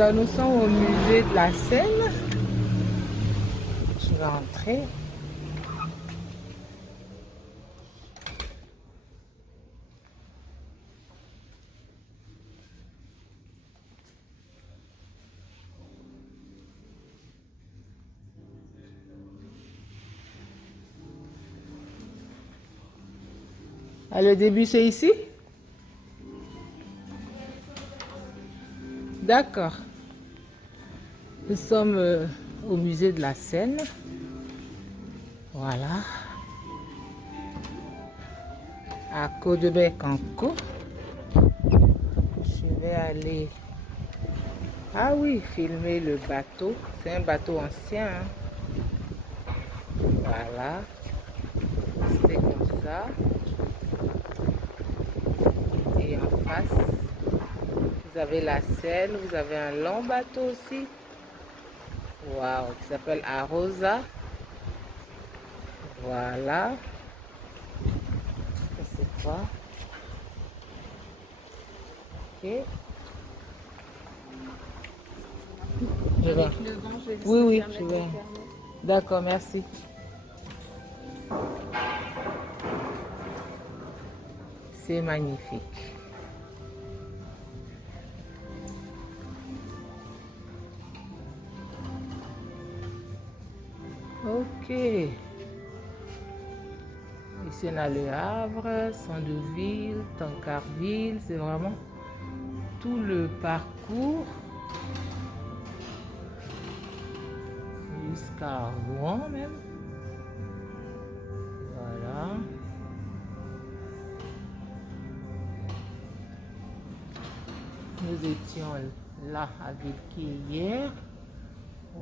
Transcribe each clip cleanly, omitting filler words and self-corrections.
Alors nous sommes au musée de la Seine. Je vais entrer. Ah, le début c'est ici? D'accord. Nous sommes au musée de la Seine. Voilà. À Caudebec-en-Caux. Je vais aller... Ah oui, filmer le bateau. C'est un bateau ancien. Hein. Voilà. C'était comme ça. Et en face, vous avez la Seine. Vous avez un long bateau aussi. Waouh, qui s'appelle Arosa. Voilà. C'est quoi? Ok. Je vais. Avec le vent, je vais Oui, me oui, permettre je de vais. fermer. D'accord, merci. C'est magnifique. Ok. Ici, on a le Havre, Sandouville, Tancarville. C'est vraiment tout le parcours jusqu'à Rouen même. Voilà. Nous étions là à Villequier hier,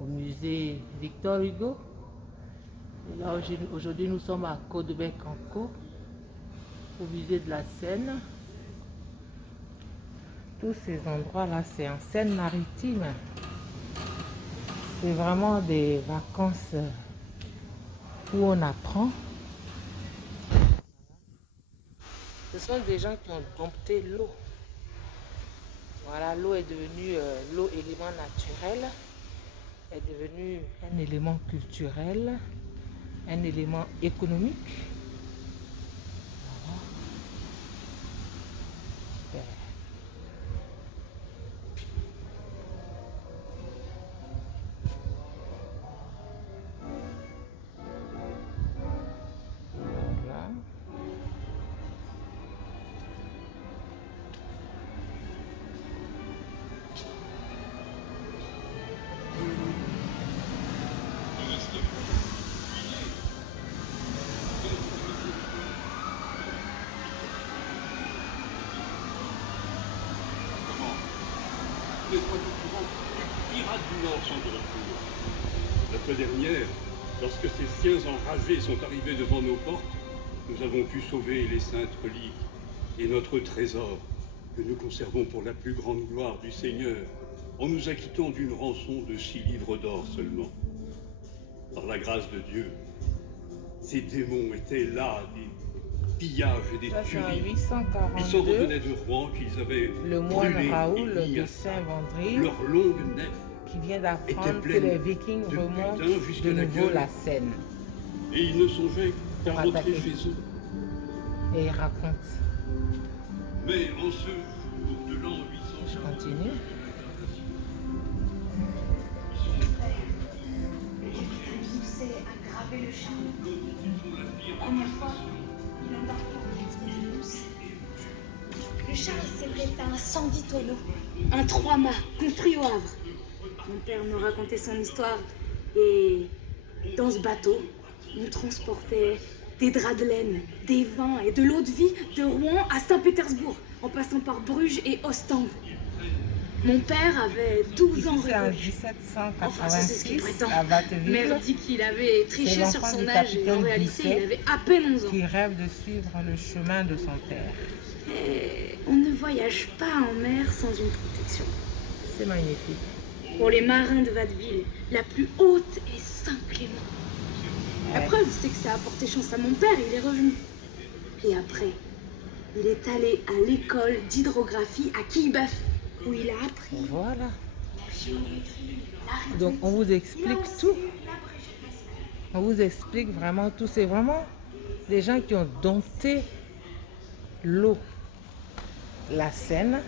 au musée Victor Hugo. Et là, aujourd'hui, nous sommes à Caudebec-en-Caux, au musée de la Seine. Tous ces endroits-là, c'est en Seine-Maritime. C'est vraiment des vacances où on apprend. Ce sont des gens qui ont dompté l'eau. Voilà, l'eau est devenue, l'eau élément naturel, est devenue un élément culturel, un élément économique. Voilà. Super. Voilà. Les trois concurrents, les pirates du Nord sont de retour. La fois dernière, lorsque ces siens enragés sont arrivés devant nos portes, nous avons pu sauver les saintes reliques et notre trésor, que nous conservons pour la plus grande gloire du Seigneur, en nous acquittant d'une rançon de 6 livres d'or seulement. Par la grâce de Dieu, ces démons étaient là, des pillages et des Ça, c'est en tueries. 842. Ils s'en revenaient de Rouen qu'ils avaient Le moine brûlé Raoul et mis de à sac. Saint-Vendry Leur longue nef qui vient était d'apprendre que pleine les Vikings de remontent butin jusqu'à de la nouveau gueule. la Seine. Et ils ne songeaient qu'à Pour rentrer attaquer. chez eux. Et il raconte. Mais en ce jour de l'an Je 800, continue. Poussé à graver le char. La première fois, il embarque en douce. Le char s'élevait à un 110 tonneaux. Un 3-mâts, construit au Havre. Mon père me racontait son histoire. Et dans ce bateau, on transportait des draps de laine, des vins et de l'eau de vie de Rouen à Saint-Pétersbourg, en passant par Bruges et Ostende. Mon père avait 12 ans Ici, c'est en révolus. Enfin, ça, c'est ce qu'il 1786 prétend. à Watteville. Mère dit qu'il avait C'est triché sur l'enfant son du âge et en capitaine réalité, Busset il avait à peine 11 ans. qui rêve de suivre le chemin de son père. Et on ne voyage pas en mer sans une protection. C'est magnifique. Pour les marins de Watteville, la plus haute est Saint-Clément. La preuve, c'est que ça a porté chance à mon père, il est revenu. Et après, il est allé à l'école d'hydrographie à Quillebeuf, où il a appris Voilà. la Donc on vous explique tout. On vous explique vraiment tout. C'est vraiment des gens qui ont dompté l'eau, la Seine,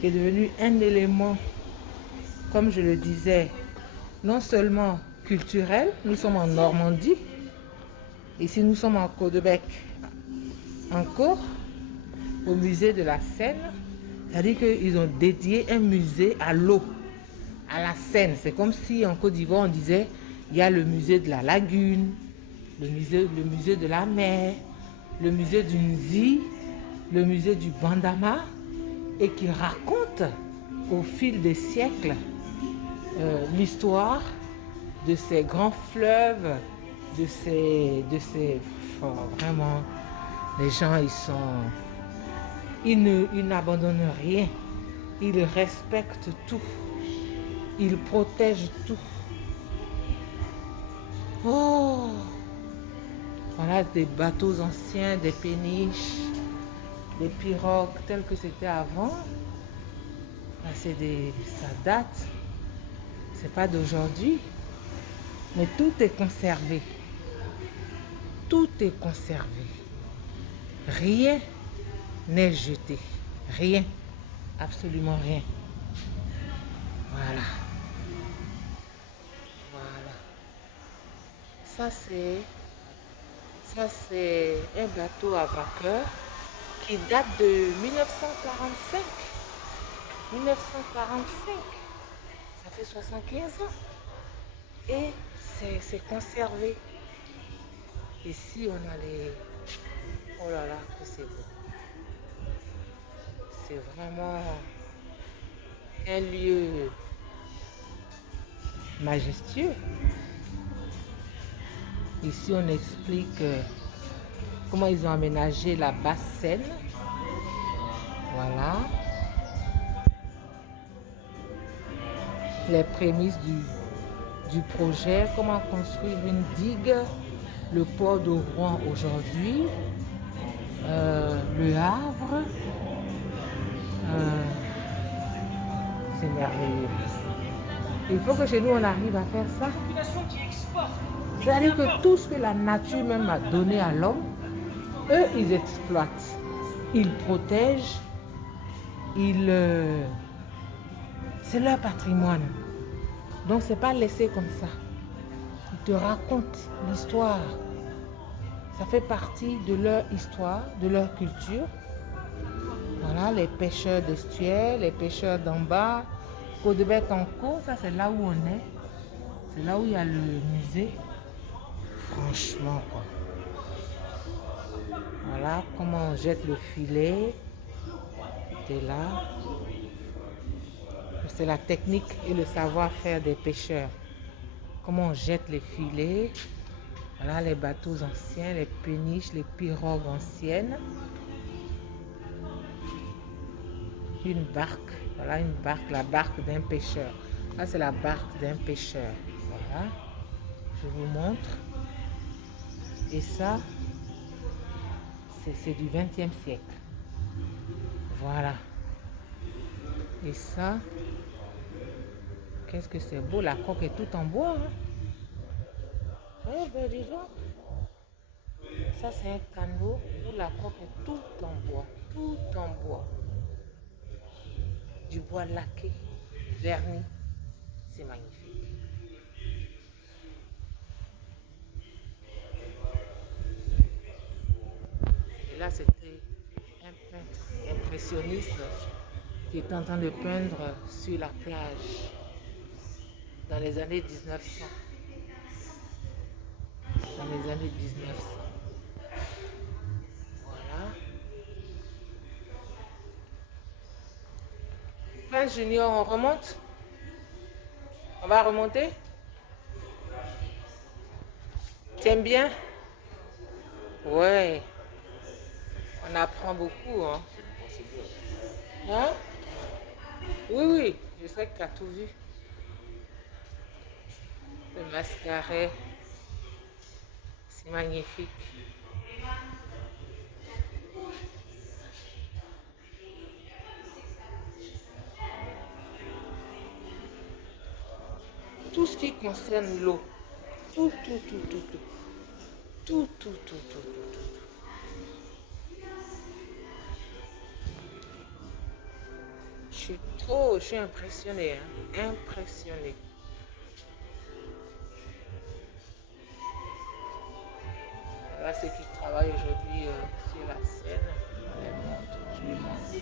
qui est devenue un élément, comme je le disais, non seulement culturel. Nous sommes en Normandie. Ici, nous sommes en Caudebec, encore au musée de la Seine. C'est-à-dire qu'ils ont dédié un musée à l'eau, à la Seine. C'est comme si en Côte d'Ivoire, on disait, il y a le musée de la lagune, le musée de la mer, le musée du Nzi, le musée du Bandama, et qui raconte au fil des siècles l'histoire de ces grands fleuves, de ces vraiment, les gens, ils n'abandonnent rien, ils respectent tout, ils protègent tout. Oh, voilà des bateaux anciens, des péniches, des pirogues telles que c'était avant. Là, ça date, c'est pas d'aujourd'hui, mais tout est conservé. Tout est conservé. Rien n'est jeté. Rien. Absolument rien. Voilà. Voilà. Ça, c'est un bateau à vapeur qui date de 1945. 1945. Ça fait 75 ans. Et c'est conservé. Ici, on a les... Oh là là, que c'est beau. C'est vraiment un lieu majestueux. Ici, on explique comment ils ont aménagé la basse Seine. Voilà. Les prémices du projet, comment construire une digue, le port de Rouen aujourd'hui, le Havre. C'est merveilleux. Il faut que chez nous on arrive à faire ça. C'est-à-dire que tout ce que la nature même a donné à l'homme, eux ils exploitent, ils protègent, c'est leur patrimoine. Donc c'est pas laissé comme ça. Ils te racontent l'histoire. Ça fait partie de leur histoire, de leur culture. Voilà, les pêcheurs d'estuaire, les pêcheurs d'en bas, Caudebec en cours, ça c'est là où on est. C'est là où il y a le musée. Franchement, quoi. Voilà comment on jette le filet. C'est là. C'est la technique et le savoir-faire des pêcheurs. Comment on jette les filets. Voilà les bateaux anciens, les péniches, les pirogues anciennes. Une barque, voilà une barque, la barque d'un pêcheur. Là c'est la barque d'un pêcheur. Voilà, je vous montre. Et ça, c'est du 20e siècle. Voilà. Et ça, qu'est-ce que c'est beau, la coque est toute en bois. Hein? Ouais, ben dis donc. Ça c'est un canot où la coque est toute en bois. Tout en bois. Du bois laqué, verni. C'est magnifique. Et là, c'était un peintre impressionniste qui était en train de peindre sur la plage dans les années 1900. Dans les années 1900. Voilà. Prince Junior, on remonte? On va remonter? T'aimes bien? Ouais. On apprend beaucoup, hein? Hein? Oui, oui. Je sais que tu as tout vu. Le mascaret. C'est magnifique. qui concerne l'eau. Tout, tout, tout, tout, tout. Tout, tout, tout, tout, tout, tout. Je suis impressionnée, hein? Impressionnée. Voilà ceux qui travaillent aujourd'hui sur la scène. Je les montre, je les montre.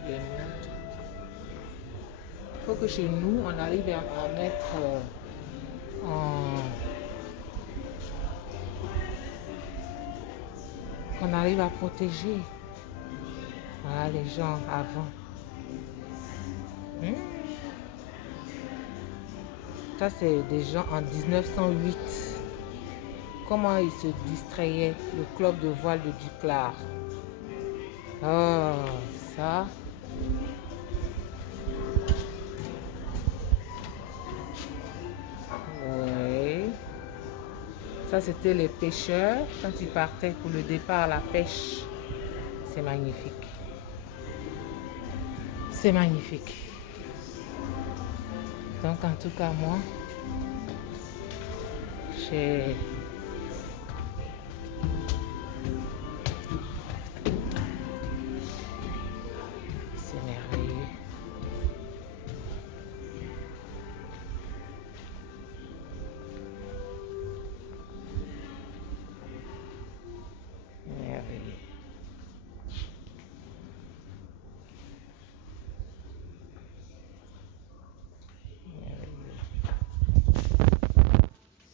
Je les montre. Il faut que chez nous, on arrive à mettre qu'on arrive à protéger. Voilà les gens avant. Ça, c'est des gens en 1908. Comment ils se distrayaient, le club de voile de Duclar. Oh, ça. Oui. Ça, c'était les pêcheurs quand ils partaient pour le départ à la pêche. C'est magnifique. C'est magnifique. Donc, en tout cas, moi, j'ai... C'est merveilleux. Merveilleux.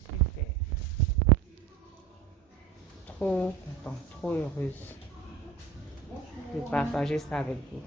Super. Trop contente, trop heureuse de partager ça avec vous.